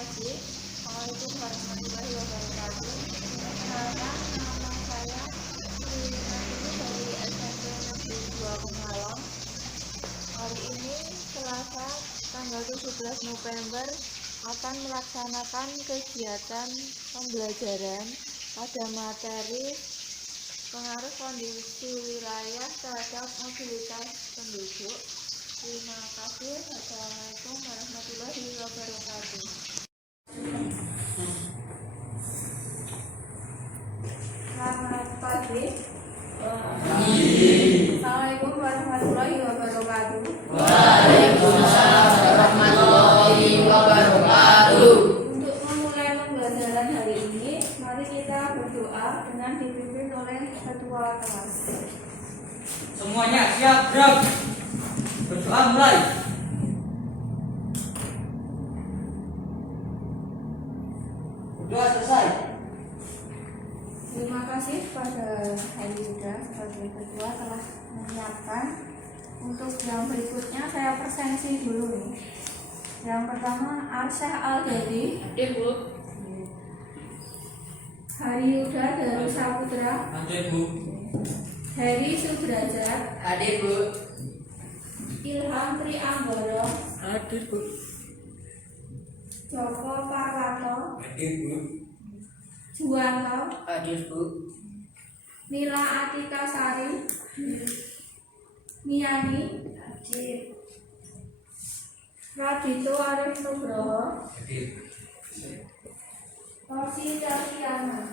kasih. Assalamualaikum warahmatullahi wabarakatuh. Perkenalkan, nama saya Rina dari SMP Negeri 2 Pemalang. Hari ini Selasa tanggal 17 November akan melaksanakan kegiatan pembelajaran pada materi pengaruh kondisi wilayah terhadap mobilitas penduduk. Terima kasih. Assalamualaikum warahmatullahi wabarakatuh. Selamat pagi. Assalamualaikum warahmatullahi wabarakatuh. Waalaikumsalam warahmatullahi wabarakatuh. Untuk memulai pembelajaran hari ini, mari kita berdoa dengan dipimpin oleh ketua kelas. Semuanya siap, gerak. Berdoa mulai. Berdoa selesai. Terima kasih kepada Hari Yuda sebagai ketua telah menyiapkan. Untuk yang berikutnya saya presensi dulu nih. Yang pertama Arsyah Al-Jadi, Bu. Hari Yuda dari Saputra, Hadir, Bu. Heri Sudrajat, Hadir, Bu. Ilham Tri Anggoro, Hadir, Bu. Joko Parwanto, Hadir, Bu. Juwanto, Hadir, Bu. Nila Atika Sari, Niani, Radito Arif Nugroho, Hadir. Rosi Daliana.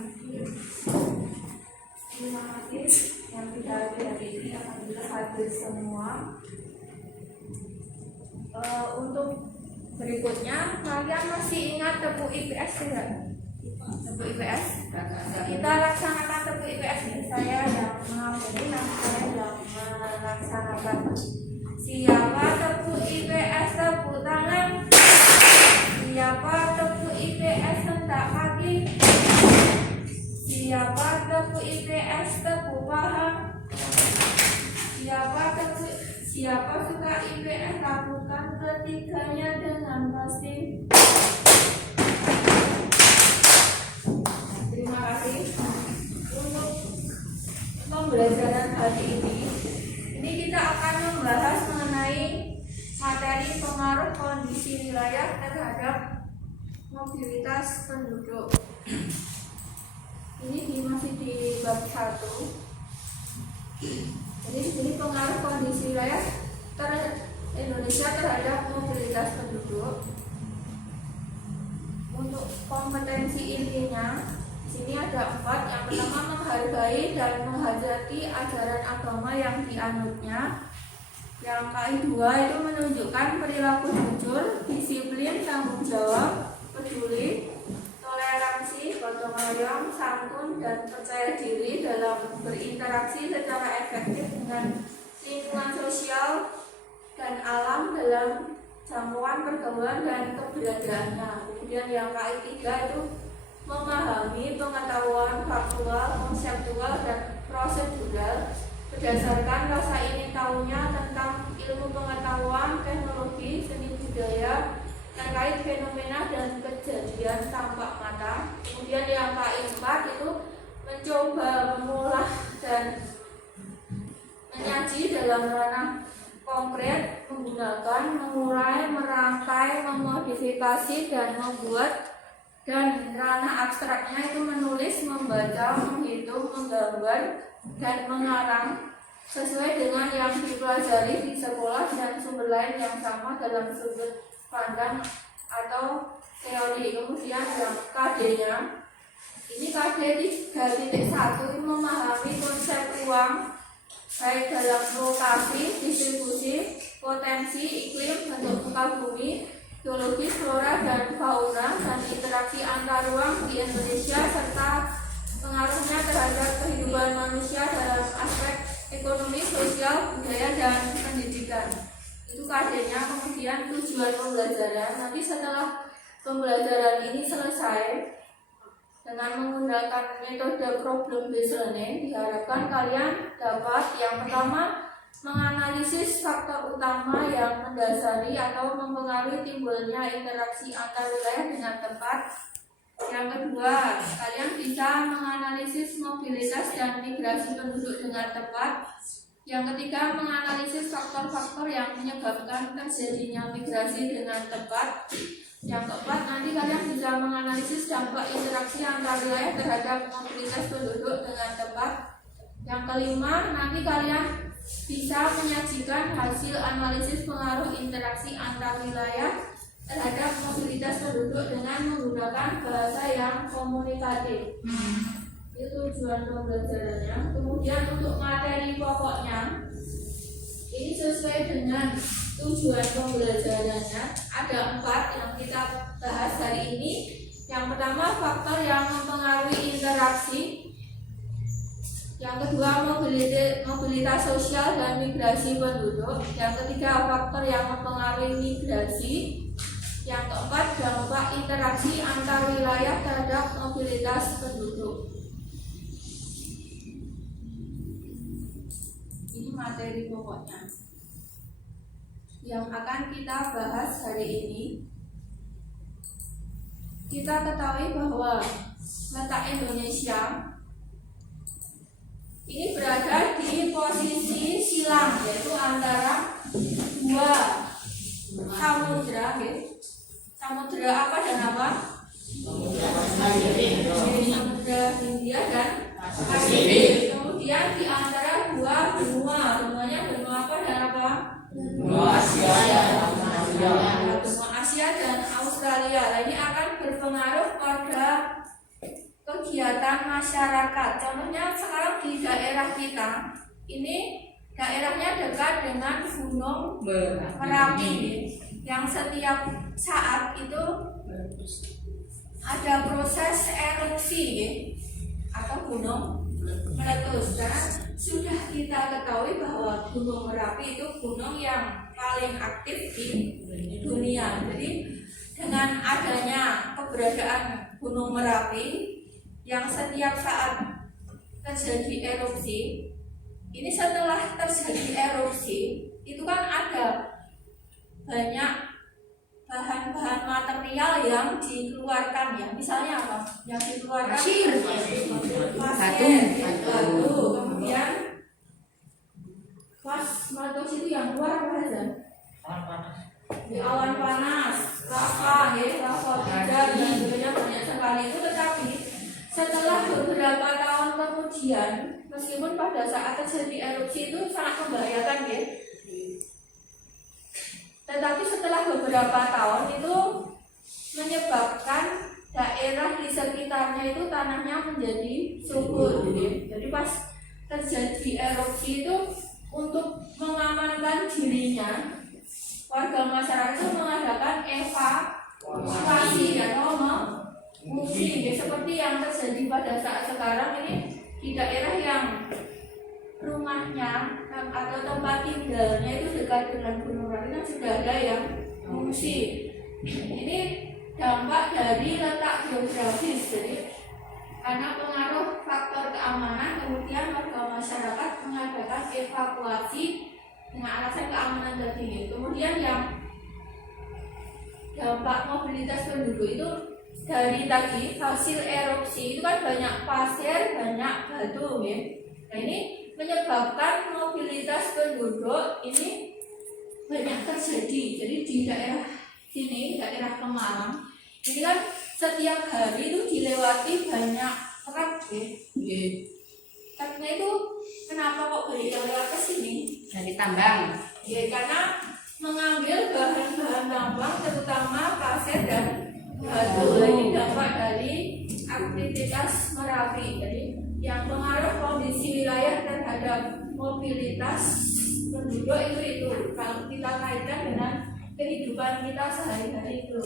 Terima kasih yang tidak hadir hari ini, alhamdulillah hadir semua. Untuk berikutnya, kalian masih ingat tebu IPS tidak? Tebu IPS? Kita laksanakan tebu IPS nih. Saya yang mengampuni, saya yang melaksanakan. Siapa tebu IPS tepuk tangan? Siapa tebu IPS hentak kaki? Siapa tebu IPS tepuk paha? Siapa suka IPS lakukan ketiganya dengan pasti. Terima kasih. Untuk pembelajaran hari ini kita akan membahas mengenai materi pengaruh kondisi wilayah terhadap mobilitas penduduk. Ini masih di bab 1. Jadi di sini pengaruh kondisi wilayah Indonesia terhadap mobilitas penduduk. Untuk kompetensi intinya di sini ada 4. Yang pertama, menghargai dan menghayati ajaran agama yang dianutnya. Yang kedua itu menunjukkan perilaku jujur, disiplin, tanggung jawab, peduli, toleransi, gotong royong, santun, dan percaya diri dalam berinteraksi secara efektif dengan lingkungan sosial dan alam dalam jangkauan pergaulan dan keberadaannya. Kemudian yang ketiga itu memahami pengetahuan faktual, konseptual, dan prosedural berdasarkan rasa ingin tahunya tentang ilmu pengetahuan, teknologi, seni budaya, terkait fenomena dan kejadian tampak mata. Kemudian yang keempat itu mencoba mengolah dan menyaji dalam ranah konkret, menggunakan, mengurai, merangkai, memodifikasi, dan membuat. Dan ranah abstraknya itu menulis, membaca, menghitung, menggambar, dan mengarang sesuai dengan yang dipelajari di sekolah dan sumber lain yang sama dalam sudut pandang atau teori. Kemudian yang KD-nya ini KD 3.1 itu memahami konsep ruang baik dalam lokasi, distribusi, potensi, iklim, bentuk muka bumi, geologi, flora dan fauna, dan interaksi antar ruang di Indonesia serta pengaruhnya terhadap kehidupan manusia dalam aspek ekonomi, sosial, budaya, dan pendidikan. Itu KD-nya. Kemudian tujuan pembelajaran. Nanti setelah pembelajaran ini selesai dengan menggunakan metode problem based learning, diharapkan kalian dapat yang pertama menganalisis faktor utama yang mendasari atau mempengaruhi timbulnya interaksi antar wilayah dengan tempat. Yang kedua, kalian bisa menganalisis mobilitas dan migrasi penduduk dengan tepat. Yang ketiga, menganalisis faktor-faktor yang menyebabkan terjadinya migrasi dengan tepat. Yang keempat, nanti kalian bisa menganalisis dampak interaksi antar wilayah terhadap mobilitas penduduk dengan tepat. Yang kelima, nanti kalian bisa menyajikan hasil analisis pengaruh interaksi antar wilayah terhadap mobilitas penduduk dengan menggunakan bahasa yang komunikatif. Itu tujuan pembelajarannya. Kemudian untuk materi pokoknya ini sesuai dengan tujuan pembelajarannya. Ada 4 yang kita bahas hari ini. Yang pertama, faktor yang mempengaruhi interaksi. Yang kedua, mobilitas sosial dan migrasi penduduk. Yang ketiga, faktor yang mempengaruhi migrasi. Yang keempat, dampak interaksi antar wilayah terhadap mobilitas penduduk. Ini materi pokoknya yang akan kita bahas hari ini. Kita ketahui bahwa letak Indonesia ini berada di posisi silang, yaitu antara 2 samudra. Samudra apa dan apa? Samudra Hindia dan Pasifik. Kemudian di antara 2 benua, semuanya benua apa dan apa? Benua Asia. Benua Asia dan Australia. Nah, ini akan berpengaruh pada kegiatan masyarakat. Contohnya sekarang di daerah kita, ini daerahnya dekat dengan Gunung Merapi, yang setiap saat itu ada proses erupsi atau gunung meletus. Karena sudah kita ketahui bahwa Gunung Merapi itu gunung yang paling aktif di dunia. Jadi dengan adanya keberadaan Gunung Merapi yang setiap saat terjadi erupsi, ini setelah terjadi erupsi itu kan ada banyak bahan-bahan material yang dikeluarkan, ya. Misalnya apa? Yang dikeluarkan pasir, batu, kemudian pas meletus itu yang keluar apa saja? Awan panas, lava, lava pijar dan sebagainya, banyak sekali itu. Tetapi setelah beberapa tahun kemudian, meskipun pada saat terjadi erupsi itu sangat membahayakan, tetapi setelah beberapa tahun itu menyebabkan daerah di sekitarnya itu tanahnya menjadi subur. Jadi pas terjadi erupsi itu, untuk mengamankan dirinya, warga masyarakat itu mengadakan evakuasi atau mengungsi, seperti yang terjadi pada saat sekarang ini di daerah yang rumahnya atau tempat tinggalnya itu dekat dengan Gunung Merapi, kan sudah ada yang mengungsi. Ini dampak dari letak geografis. Jadi karena pengaruh faktor keamanan, kemudian warga masyarakat mengadakan evakuasi dengan alasan keamanan tadi. Kemudian yang dampak mobilitas penduduk itu dari tadi hasil erupsi itu kan banyak pasir, banyak batu, Nah, ini menyebabkan mobilitas penduduk ini banyak terjadi. Jadi di daerah sini, daerah Kemalang, ini kan setiap hari itu dilewati banyak truk, Truknya itu kenapa kok banyak yang lewat ke sini? Dari tambang. Karena mengambil bahan-bahan tambang, terutama pasir dan batu. Ini dampak dari aktivitas Merapi. Jadi yang pengaruh kondisi wilayah terhadap mobilitas penduduk itu kalau kita kaitkan dengan kehidupan kita sehari-hari itu.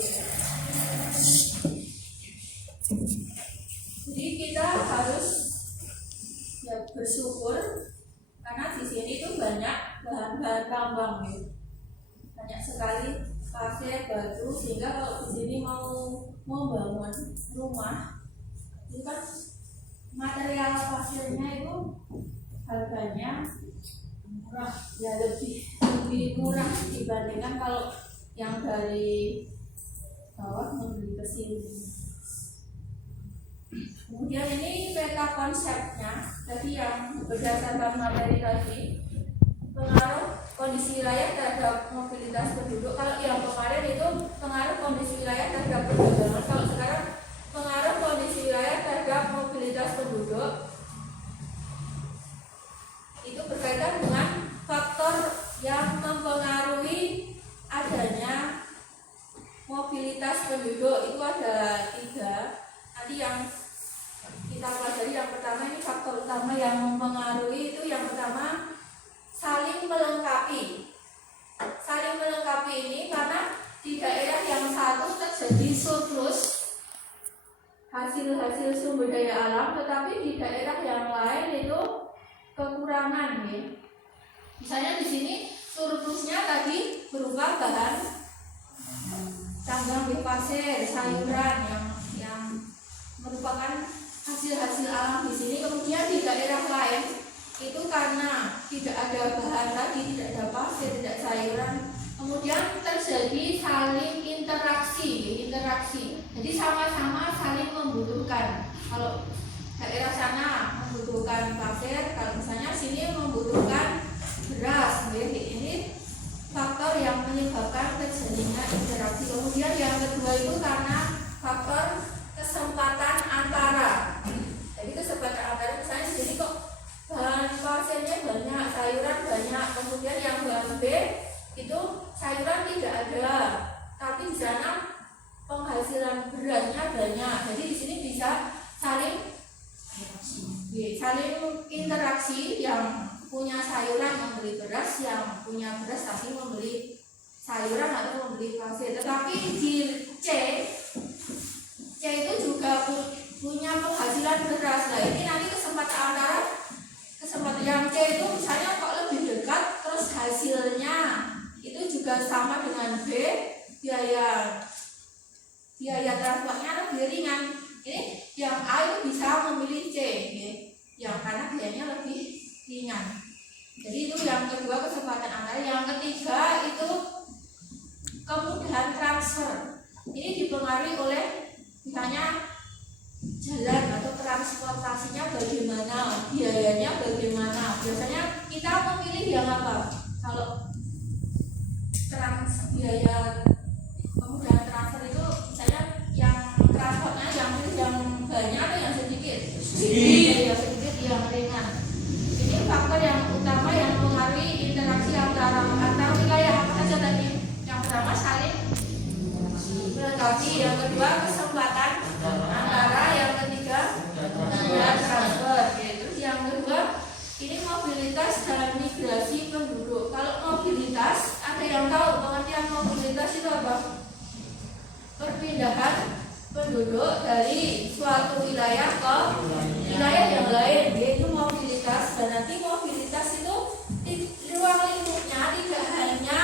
Jadi kita harus bersyukur karena di sini itu banyak bahan-bahan tambang, banyak sekali pasir, batu, sehingga kalau di sini mau membangun rumah itu kan material pasirnya itu harganya murah, ya lebih murah dibandingkan kalau yang dari bawah membeli ke sini. Kemudian ini peta konsepnya, jadi yang berdasarkan materi tadi, pengaruh kondisi wilayah terhadap mobilitas penduduk. Kalau yang kemarin itu pengaruh kondisi wilayah terhadap perdagangan, kalau sekarang pengaruh kondisi wilayah terhadap mobilitas penduduk itu berkaitan dengan faktor yang mempengaruhi adanya mobilitas penduduk. Itu ada 3. Nanti yang kita pelajari yang pertama, ini faktor utama yang mempengaruhi itu yang pertama saling melengkapi. Saling melengkapi ini karena di daerah yang satu terjadi surplus hasil-hasil sumber daya alam, tetapi di daerah yang lain itu kekurangan, ya. Misalnya di sini surplusnya tadi berupa bahan tambang pasir, sayuran yang merupakan hasil-hasil alam di sini. Kemudian di daerah lain itu karena tidak ada bahan tadi, tidak ada pasir, tidak sayuran, kemudian terjadi saling interaksi. Jadi sama-sama saling membutuhkan. Kalau daerah sana membutuhkan pasir, kalau misalnya sini membutuhkan beras, ya. Ini faktor yang menyebabkan terjadinya interaksi. Kemudian yang kedua itu karena faktor kesempatan antara. Jadi kesempatan antara, misalnya di sini kok bahan pasirnya banyak, sayuran banyak, kemudian yang bahan B itu sayuran tidak ada, tapi di sana penghasilan berasnya banyak. Jadi di sini bisa saling interaksi, yang punya sayuran membeli beras, yang punya beras tapi membeli sayuran atau membeli pasir. Tetapi di C itu juga punya penghasilan beras. Nah, ini nanti kesempatan yang C itu misalnya kok lebih dekat, terus hasilnya itu juga sama dengan B, biaya transportnya lebih ringan. Ini yang A itu bisa memilih C, ya, yang karena biayanya lebih ringan. Jadi itu yang kedua, kesempatan antara. Yang ketiga itu kemudahan transfer. Ini dipengaruhi oleh misalnya jalan atau transportasinya bagaimana, biayanya bagaimana. Biasanya kita memilih yang apa? Kalau biaya kemudahan transfer itu misalnya yang transportnya yang banyak atau yang sedikit? Sedikit, yang ringan. Ini faktor yang utama yang mempengaruhi interaksi antar wilayah. Apa saja tadi? Yang pertama saling melengkapi, yang kedua kesempatan antara, yang ketiga kemudahan transfer. Terus yang kedua ini mobilitas dan migrasi penduduk. Kalau mobilitas, ada yang tahu pengertian mobilitas itu apa? Perpindahan penduduk dari suatu wilayah ke wilayah yang lain, yaitu mobilitas. Dan nanti mobilitas itu di ruang lingkupnya tidak hanya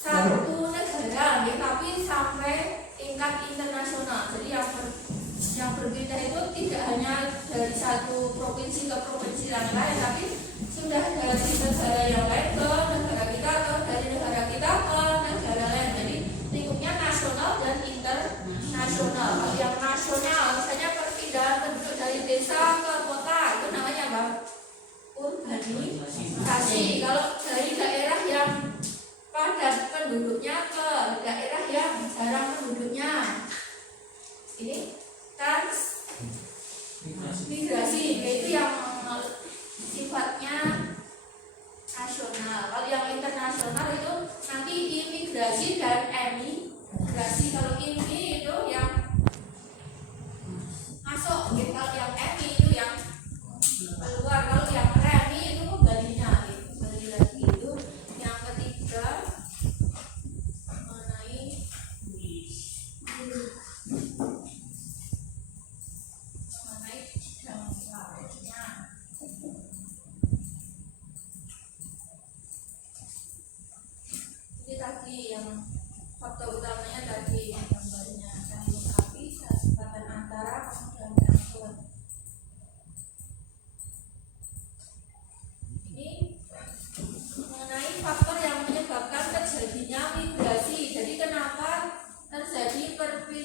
satu negara, tapi sampai tingkat internasional. Jadi yang berpindah itu tidak hanya dari satu provinsi ke provinsi yang lain, tapi sudah dari negara yang lain ke negara kita, atau dari negara kita ke negara lain. Jadi lingkupnya nasional dan internasional. Kalau yang nasional, misalnya perpindahan penduduk dari desa ke kota, itu namanya apa? Urbanisasi. Kalau dari daerah yang padat penduduknya ke daerah yang jarang penduduknya, ini transmigrasi, yaitu yang sifatnya nasional. Kalau yang internasional itu nanti imigrasi dan emigrasi. Kalau ini itu yang masuk, kalau yang emi itu yang keluar. Kalau yang remi itu kembalinya, kembali lagi. Itu yang ketiga mengenai dampaknya. Ini tadi yang faktor utamanya tadi.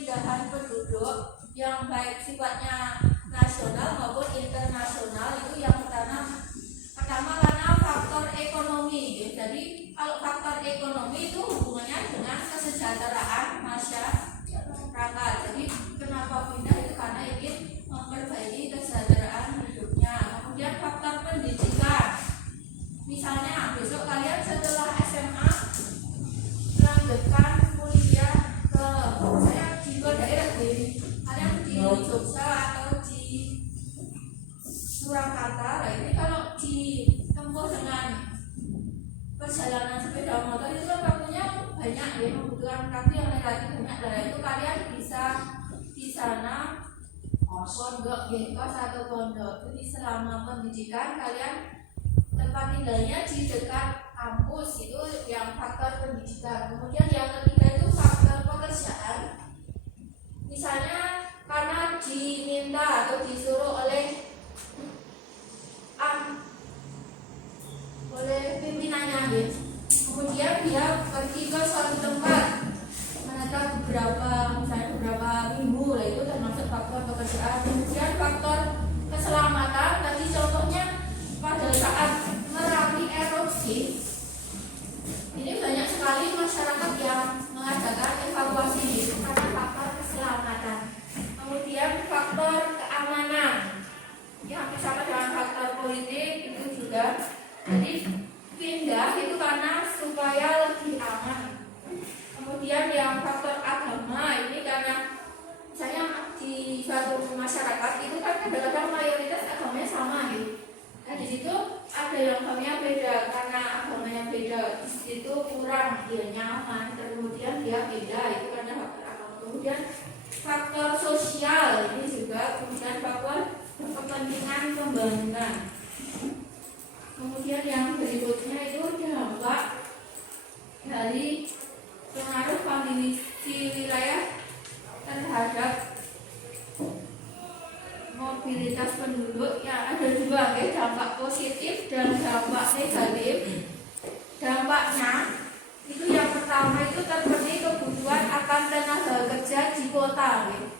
pemindahan penduduk yang baik sifatnya nasional maupun internasional itu yang pertama karena faktor ekonomi. Jadi kalau faktor ekonomi itu hubungannya dengan kesejahteraan masyarakat. Jadi kenapa pindah itu karena ingin memperbaiki kesejahteraan hidupnya. Kemudian faktor pendidikan. Misalnya besok kalian setelah SMA melanjutkan kuliah ke saya di luar daerah deh, kalian di Jogja atau di Surakarta. Nah ini kalau ditempuh dengan perjalanan sepeda motor itu kan waktunya banyak ya, membutuhkan kaki yang relatif banyak. Dan itu kalian bisa di sana pondok ya, kos atau pondok. Jadi selama pendidikan kalian tempat tinggalnya di dekat kampus, itu yang faktor pendidikan. Kemudian yang ketiga itu faktor pekerjaan. Misalnya karena diminta atau disuruh oleh pimpinannya gitu. Kemudian dia pergi ke suatu tempat menetap beberapa minggu, lah itu termasuk faktor pekerjaan. Kemudian faktor keselamatan, tadi contohnya pada saat Merapi erupsi ini banyak sekali masyarakat yang mengadakan evakuasi itu karena faktor keselamatan. Kemudian faktor keamanan yang bersama dengan faktor politik itu juga. Jadi pindah itu karena supaya lebih aman. Kemudian yang faktor agama ini karena misalnya di suatu masyarakat itu kan kadang-kadang mayoritas agamanya sama gitu. Nah di situ ada yang agamanya beda, karena agamanya beda di situ kurang dia nyaman. Kemudian dia pindah itu karena faktor agama. Kemudian faktor sosial ini juga. Kemudian faktor kepentingan pembangunan. Kemudian yang berikutnya itu dampak dari pengaruh kondisi wilayah terhadap mobilitas penduduk. Ya ada dua ya, dampak positif dan dampak negatif. Dampaknya itu yang pertama itu terpenuhi kebutuhan akan tenaga kerja di kota ya.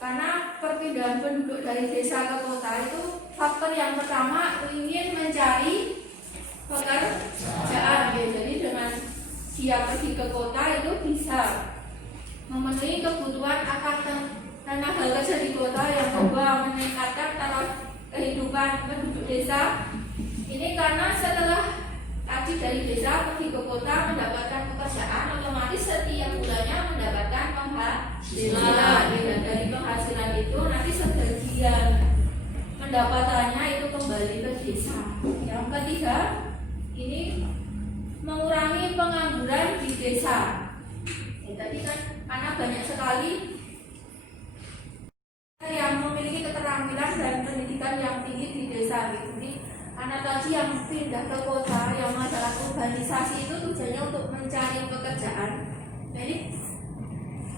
Karena perpindahan penduduk dari desa ke kota itu faktor yang pertama ingin mencari pekerjaan ya. Jadi dengan dia pergi ke kota itu bisa memenuhi kebutuhan akan tenaga kerja di kota. Yang kedua meningkatkan taraf kehidupan penduduk desa. Ini karena setelah tadi dari desa pergi ke kota mendapatkan pekerjaan, otomatis setiap bulannya mendapatkan penghasilan. Dan dari penghasilan itu nanti sebagian pendapatannya itu kembali ke desa. Yang ketiga ini mengurangi pengangguran di desa. Ya, tadi kan karena banyak sekali yang memiliki keterampilan dan pendidikan yang tinggi di desa gitu. Jadi karena tadi yang pindah ke kota, yang masalah urbanisasi itu tujuannya untuk mencari pekerjaan. Jadi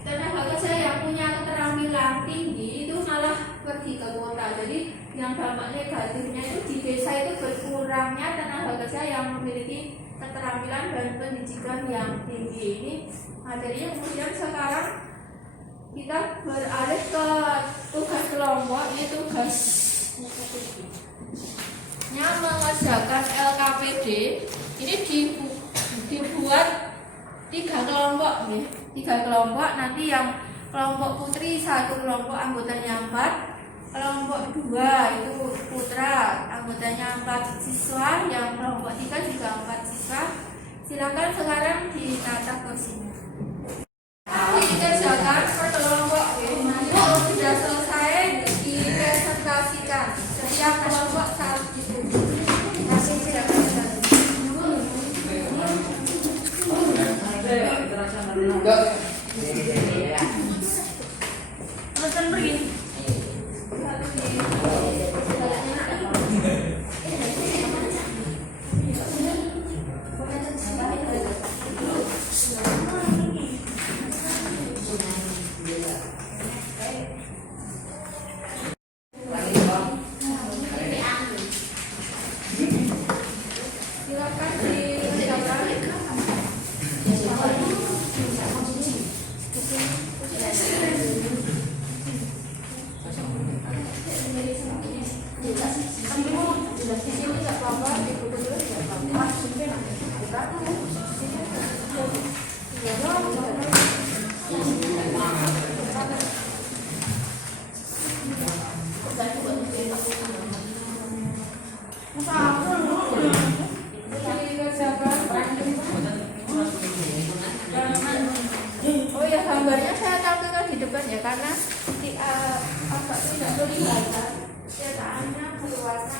tenaga kerja yang punya keterampilan tinggi itu malah pergi ke kota. Jadi yang dampak negatifnya itu di desa itu berkurangnya tenaga kerja yang memiliki keterampilan dan pendidikan yang tinggi. Ini materinya. Kemudian sekarang kita beralih ke tugas kelompok. Ini tugasnya mengerjakan LKPD. Ini dibuat 3 kelompok nih. 3 kelompok, nanti yang kelompok putri 1 kelompok anggotanya 4, kelompok 2 itu putra anggotanya 4 siswa, yang kelompok 3 juga 4 siswa. Silakan sekarang ditata kursinya. Dikerjakan per kelompok ya. Nanti kalau sudah selesai dipresentasikan. Setiap kelompok harus ditunjuk. Kasih silakan. Teman pergi. Silakan gambarnya saya tampilkan di depan ya karena agak tidak kelihatan. Cetakannya berwarna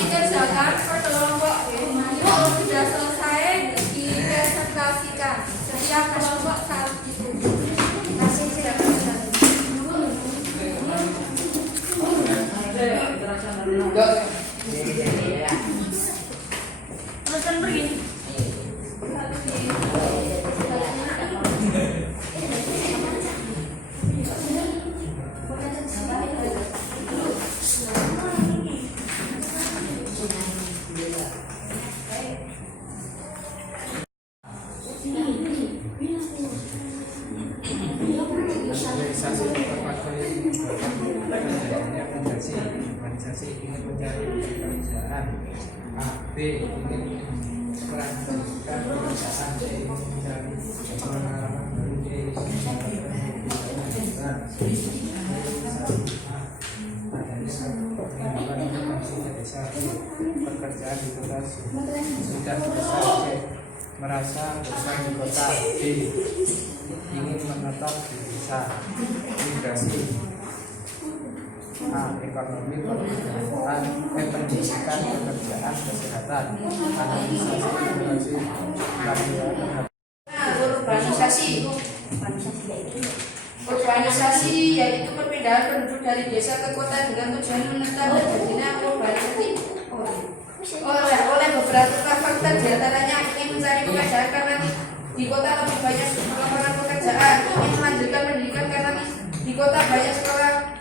dikerjakan per kelompok ya. Kalau sudah selesai dipresentasikan setiap kelompok saat itu. Organisasi ingin mencari pekerjaan. A. B. Ingin melanjutkan pekerjaan. C. Ingin mencari pengalaman baru. D. Pekerjaan di kota sudah selesai. C. Merasa bosan di kota. D. Ingin menetap di desa. Migrasi. A. Ekonomi, pendidikan, pekerjaan, kesehatan, analisis, informasi, Urbanisasi yaitu perpindahan penduduk dari desa ke kota dengan tujuan menetap dan jadinya urbanisasi oleh beberapa faktor diantaranya ingin mencari pekerjaan karena di kota lebih banyak lapangan pekerjaan, ingin melanjutkan pendidikan karena di kota banyak sekolah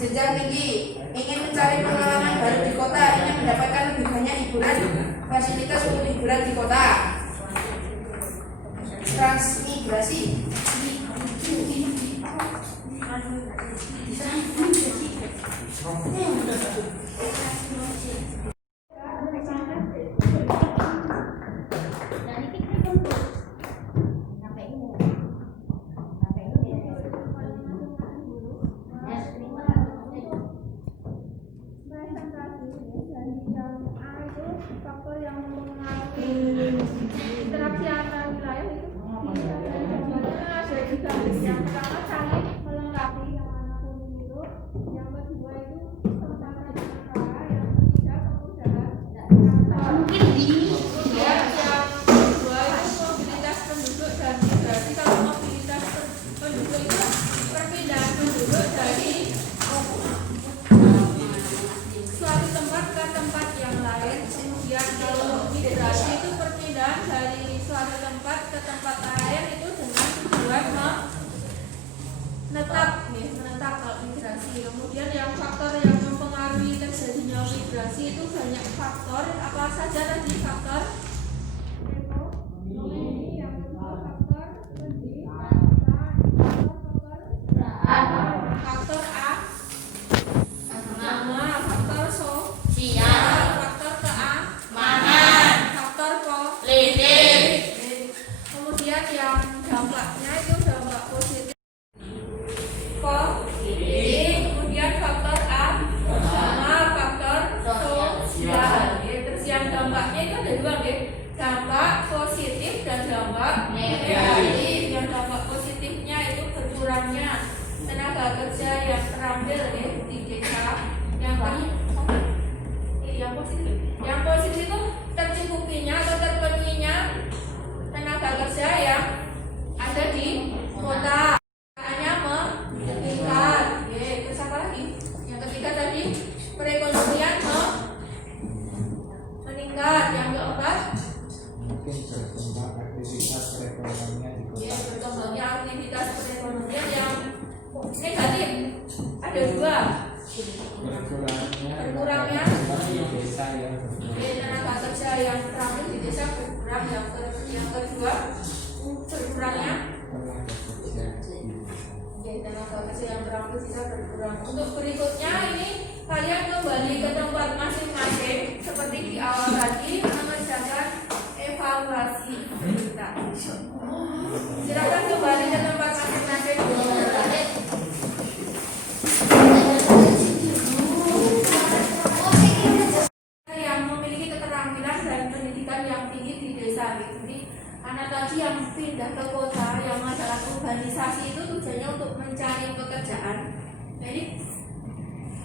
jenjang tinggi, ingin mencari pengalaman baru di kota, ingin mendapatkan lebih banyak hiburan, fasilitas untuk hiburan di kota. Transmigrasi. Faktor yang mempengaruhi interaksi antar wilayah itu ada tiga. Yang pertama saling melengkapi yang mana pun itu. Yang kedua itu tempatan negara. Yang ketiga kemudahan kantor. Kemudian yang kedua itu mobilitas penduduk dan migrasi. Kalau mobilitas penduduk itu perpindahan penduduk dari suatu tempat ke tempat yang lain. Kemudian kalau migrasi itu perpindahan dari suatu tempat ke tempat lain itu dengan tujuan menetap kalau migrasi. Kemudian yang faktor yang mempengaruhi terjadinya migrasi itu banyak faktor. Apa saja tadi faktor? Ekonomi, yang kedua faktor pendidikan, faktor A, agama, faktor sosial, faktor keamanan, faktor politik. Kemudian yang dampaknya itu dampak positif. Kemudian faktor agama, faktor sosial. Terus yang dampaknya itu ada dua, dampak positif dan dampak negatif. Yang dampak positifnya itu berkurangnya tenaga kerja yang terampil di desa. Yang positif itu tercukupinya atau terpenuhinya tenaga kerja yang ada di kota. Hanya meningkat. Terus apa lagi? Yang ketiga tadi perekonomian meningkat. Yang keempat mungkin berkembang aktivitas perekonomian di kota. berkembangnya aktivitas perekonomian yang negatif. Ada dua. Berkurangnya desa yang tenaga kerja yang terampil di desa berkurang. Yang kedua berkurangnya tenaga kerja yang terampil di desa berkurang. Untuk berikutnya ini kalian kembali ke tempat masing-masing seperti di awal tadi mengerjakan evaluasi kita. Silakan kembali ke tempat masing-masing. Yang memiliki keterampilan dan pendidikan anak tadi yang pindah ke kota yang adalah urbanisasi itu tujuannya untuk mencari pekerjaan. Jadi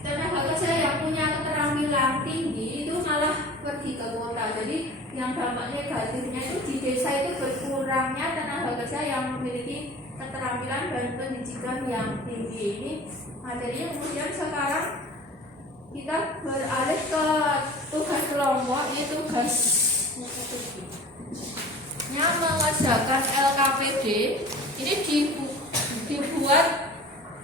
tenaga kerja yang punya keterampilan tinggi itu malah pergi ke kota. Jadi yang dampak negatifnya itu di desa itu berkurangnya tenaga kerja yang memiliki keterampilan dan pendidikan yang tinggi. Ini materinya. Kemudian sekarang kita beralih ke tugas kelompok. Ini tugasnya mengerjakan LKPD. Ini dibuat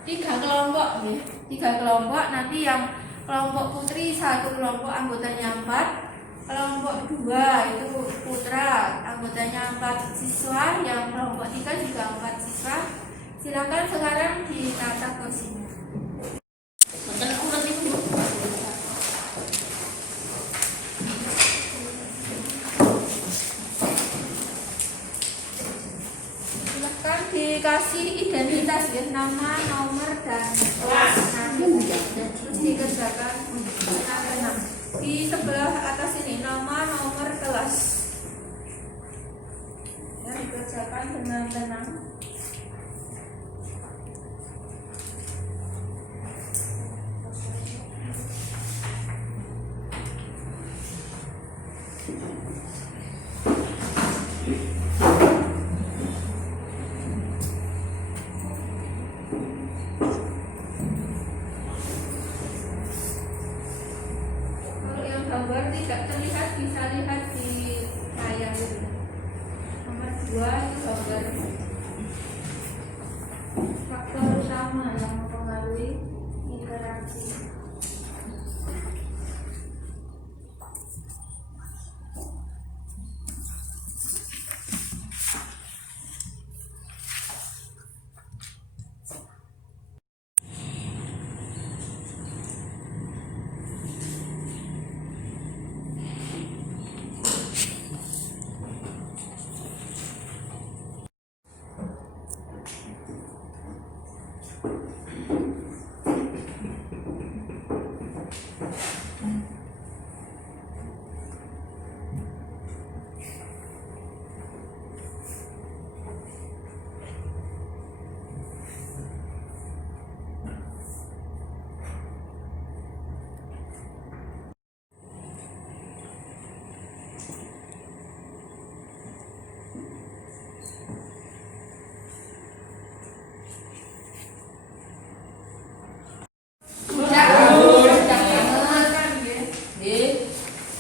3 kelompok nih. 3 kelompok, nanti yang kelompok putri 1 kelompok anggotanya 4, kelompok 2 itu putra anggotanya 4 siswa, yang kelompok 3 juga 4 siswa. Silakan sekarang ditata kursinya. Silakan dikasih identitas ya, nama, nomor dan kelas. Terus dikerjakan tenang. Di sebelah atas ini nama, nomor, kelas. Ya, dikerjakan dengan tenang. Gambar tidak terlihat bisa lihat di layar itu. Nomor 2 itu gambar faktor utama yang mempengaruhi interaksi.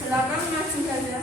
Silakan maju saja.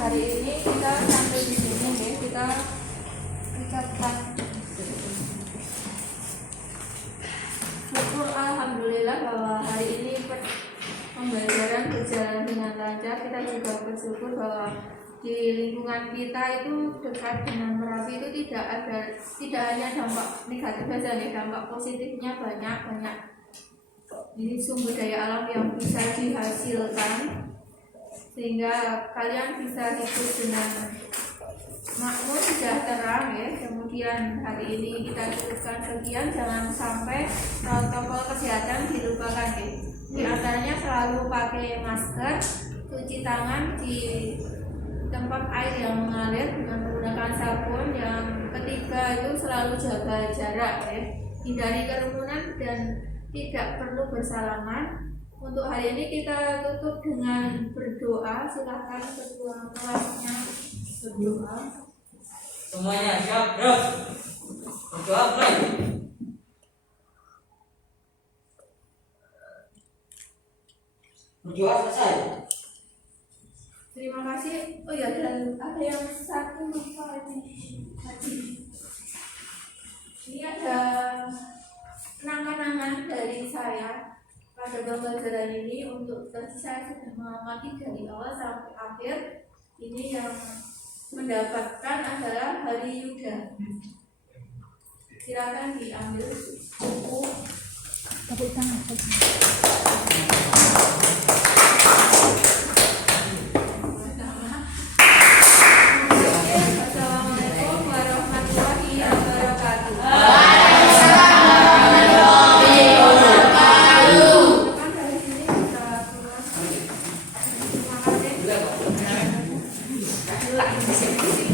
Hari ini kita sampai di sini ya, kita ucapkan syukur alhamdulillah bahwa hari ini pembelajaran berjalan dengan lancar. Kita juga bersyukur bahwa di lingkungan kita itu dekat dengan Merapi itu tidak hanya dampak negatif saja nih, dampak positifnya banyak. Ini sumber daya alam yang bisa dihasilkan sehingga kalian bisa hidup dengan makmur sejahtera ya. Kemudian hari ini kita cukupkan sekian, jangan sampai protokol kesehatan dilupakan ya. Di antaranya selalu pakai masker, cuci tangan di tempat air yang mengalir dengan menggunakan sabun. Yang ketiga itu selalu jaga jarak ya, hindari kerumunan dan tidak perlu bersalaman. Untuk hari ini kita tutup dengan berdoa. Silakan ketua kelasnya berdoa. Semuanya siap, terus berdoa mulai. Berdoa selesai. Terima kasih. Oh ya, dan ada yang satu lupa ini. Ini ada kenang-kenangan dari saya pada pembelajaran ini. Untuk tadi saya sudah mengamati dari awal sampai akhir. Ini yang mendapatkan adalah hari Yuda. Silakan diambil buku. Tepuk tangan. Assalamualaikum warahmatullahi wabarakatuh. Kan dari sini bisa keluar. Terima kasih.